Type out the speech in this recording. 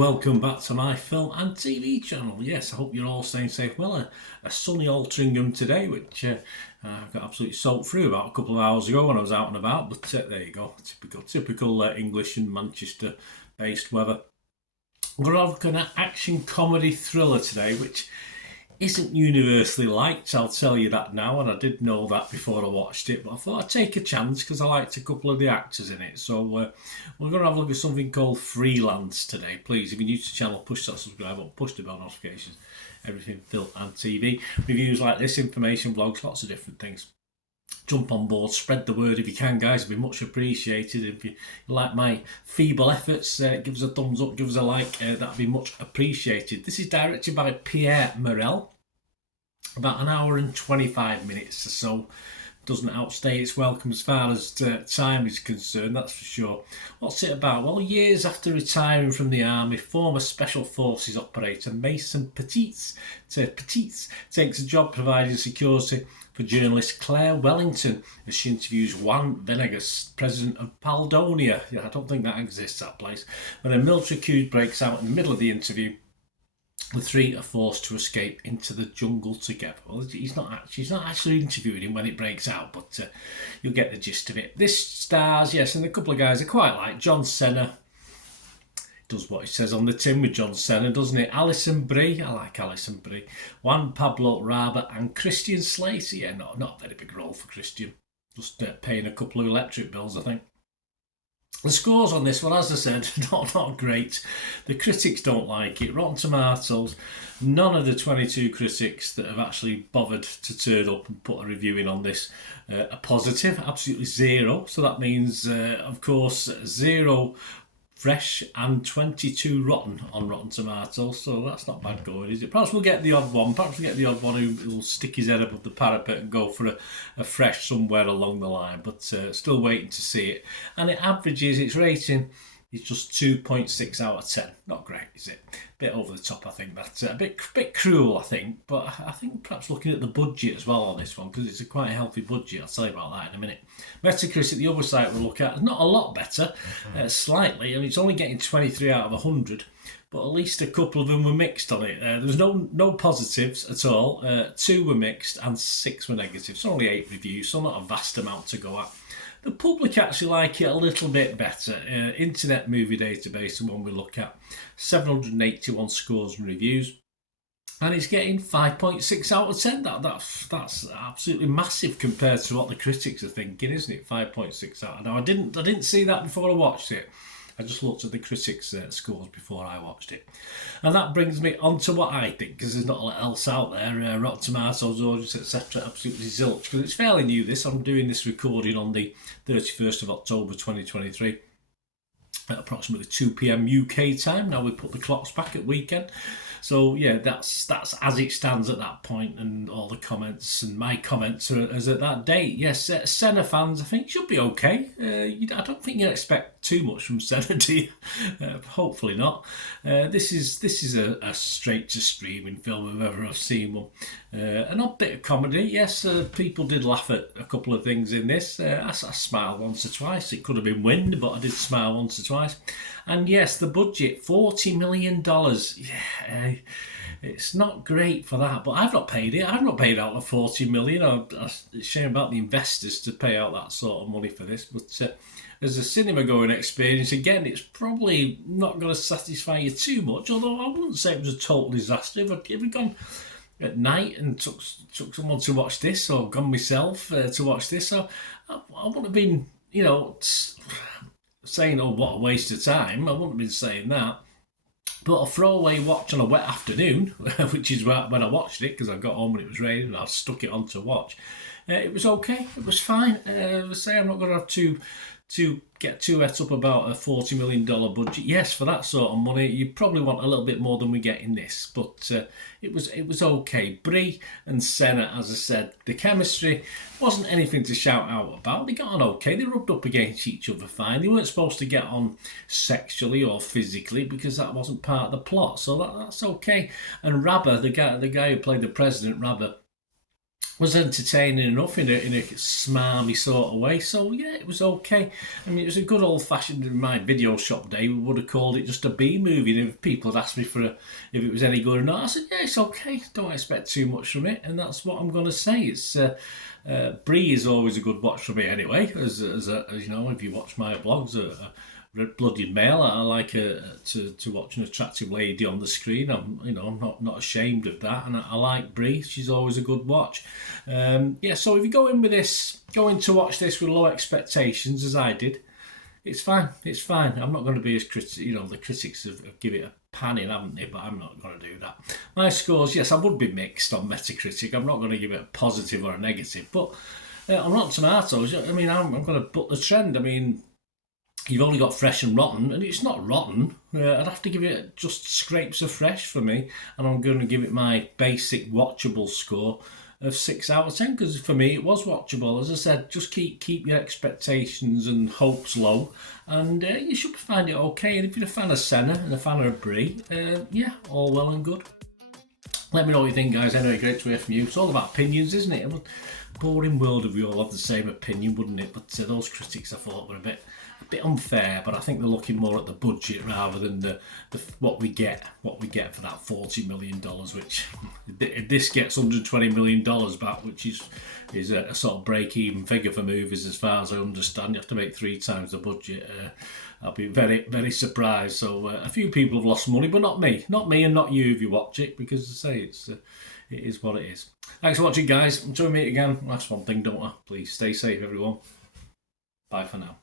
welcome back to my film and TV channel. Yes, I hope you're all staying safe. Well, a sunny Altrincham today, which I got absolutely soaked through about a couple of hours ago when I was out and about, but there you go, typical English and Manchester based weather. We're going to look at an action comedy thriller today, which isn't universally liked, I'll tell you that now, and I did know that before I watched it, but I thought I'd take a chance because I liked a couple of the actors in it. So we're going to have a look at something called Freelance today. Please, if you're new to the channel, push that subscribe button, push the bell notifications, everything film and TV. Reviews like this, information, vlogs, lots of different things. Jump on board, spread the word if you can, guys. It'd be much appreciated. If you like my feeble efforts, give us a thumbs up, give us a like. That'd be much appreciated. This is directed by Pierre Morel. About an hour and 25 minutes or so. Doesn't outstay its welcome as far as time is concerned, that's for sure. What's it about? Well, years after retiring from the army, former Special Forces operator Mason Petits takes a job providing security for journalist Claire Wellington as she interviews Juan Venegas, president of Paldonia. Yeah, I don't think that exists, that place. When a military coup breaks out in the middle of the interview, the three are forced to escape into the jungle together. Well, she's not actually interviewing him when it breaks out, but you'll get the gist of it. This stars, yes, and a couple of guys I quite like. John Cena does what he says on the tin with John Cena, doesn't it? Alison Brie, I like Alison Brie. Juan Pablo Raba and Christian Slater. Yeah, not a very big role for Christian. Just paying a couple of electric bills, I think. The scores on this one, as I said, not great. The critics don't like it. Rotten Tomatoes, none of the 22 critics that have actually bothered to turn up and put a review in on this are positive. Absolutely zero. So that means, of course, 0 fresh and 22 rotten on Rotten Tomatoes, so that's not bad going, is it? Perhaps we'll get the odd one. Perhaps we'll get the odd one who will stick his head above the parapet and go for a fresh somewhere along the line, but still waiting to see it. And it averages, its rating is just 2.6 out of 10. Not great, is it? Bit over the top, I think. That's a bit cruel, I think. But I think perhaps looking at the budget as well on this one, because it's a quite healthy budget. I'll tell you about that in a minute. Metacritic, the other site we'll look at, not a lot better, slightly. I mean, it's only getting 23 out of 100, but at least a couple of them were mixed on it. There was no positives at all. 2 were mixed and 6 were negative. So only 8 reviews, so not a vast amount to go at. The public actually like it a little bit better. Internet Movie Database, the one we look at, 781 scores and reviews, and it's getting 5.6 out of 10. That's absolutely massive compared to what the critics are thinking, isn't it? 5.6 out. Now I didn't see that before I watched it. I just looked at the critics' scores before I watched it. And that brings me on to what I think, because there's not a lot else out there. Rotten Tomatoes, audience, etc. Absolutely zilch. Because it's fairly new, this. I'm doing this recording on the 31st of October 2023 at approximately 2 p.m. UK time. Now we put the clocks back at weekend. So yeah, that's as it stands at that point, and all the comments and my comments are as at that date. Yes, Senna fans, I think should be okay. I don't think you expect too much from Senna, do you? Hopefully not. This is a straight to streaming film if ever I've seen one. An odd bit of comedy. Yes, people did laugh at a couple of things in this. I smiled once or twice. It could have been wind, but I did smile once or twice. And yes, the budget, $40 million. Yeah, it's not great for that, but I've not paid it. I've not paid out the 40 million. It's a shame about the investors to pay out that sort of money for this. But as a cinema going experience, again, it's probably not going to satisfy you too much, although I wouldn't say it was a total disaster. If I'd gone at night and took someone to watch this, or gone myself to watch this, so I wouldn't have been, saying, oh, what a waste of time. I wouldn't have been saying that. But a throwaway watch on a wet afternoon, which is when I watched it, because I got home when it was raining and I stuck it on to watch. It was okay. It was fine. I say I'm not going to have to get too het up about a $40 million budget. Yes, for that sort of money, you probably want a little bit more than we get in this, but it was okay. Brie and Senna, as I said, the chemistry wasn't anything to shout out about. They got on okay. They rubbed up against each other fine. They weren't supposed to get on sexually or physically because that wasn't part of the plot, so that's okay. And Rabba, the guy who played the president, Rabba, was entertaining enough in a smarmy sort of way. So yeah, it was okay. I mean, it was a good old fashioned, in my video shop day, we would have called it just a B movie. And if people had asked me if it was any good or not, I said yeah, it's okay. Don't expect too much from it, and that's what I'm going to say. It's Brie is always a good watch for me anyway. As you know, if you watch my blogs, red-blooded male. I like to watch an attractive lady on the screen. I'm not ashamed of that, and I like Brie. She's always a good watch. Yeah, so if you go in to watch this with low expectations, as I did, it's fine. It's fine. I'm not going to be as the critics have give it a panning, haven't they? But I'm not going to do that. My scores, yes, I would be mixed on Metacritic. I'm not going to give it a positive or a negative, but on Rotten Tomatoes, I mean, I'm going to buck the trend. I mean, you've only got fresh and rotten, and it's not rotten. I'd have to give it just scrapes of fresh for me, and I'm going to give it my basic watchable score of 6 out of 10, because for me it was watchable. As I said, just keep your expectations and hopes low, and you should find it okay. And if you're a fan of Senna and a fan of Brie, yeah, all well and good. Let me know what you think, guys. Anyway, great to hear from you. It's all about opinions, isn't it? Boring world if we all have the same opinion, wouldn't it? But those critics I thought were a bit unfair, but I think they're looking more at the budget rather than the what we get for that $40 million, which if this gets $120 million back, which is a sort of break-even figure for movies as far as I understand. You have to make 3 times the budget. I'll be very, very surprised. So a few people have lost money, but not me and not you if you watch it, because as I say, it is what it is. Thanks for watching, guys. Until we meet again, last one thing, don't I? Please stay safe, everyone. Bye for now.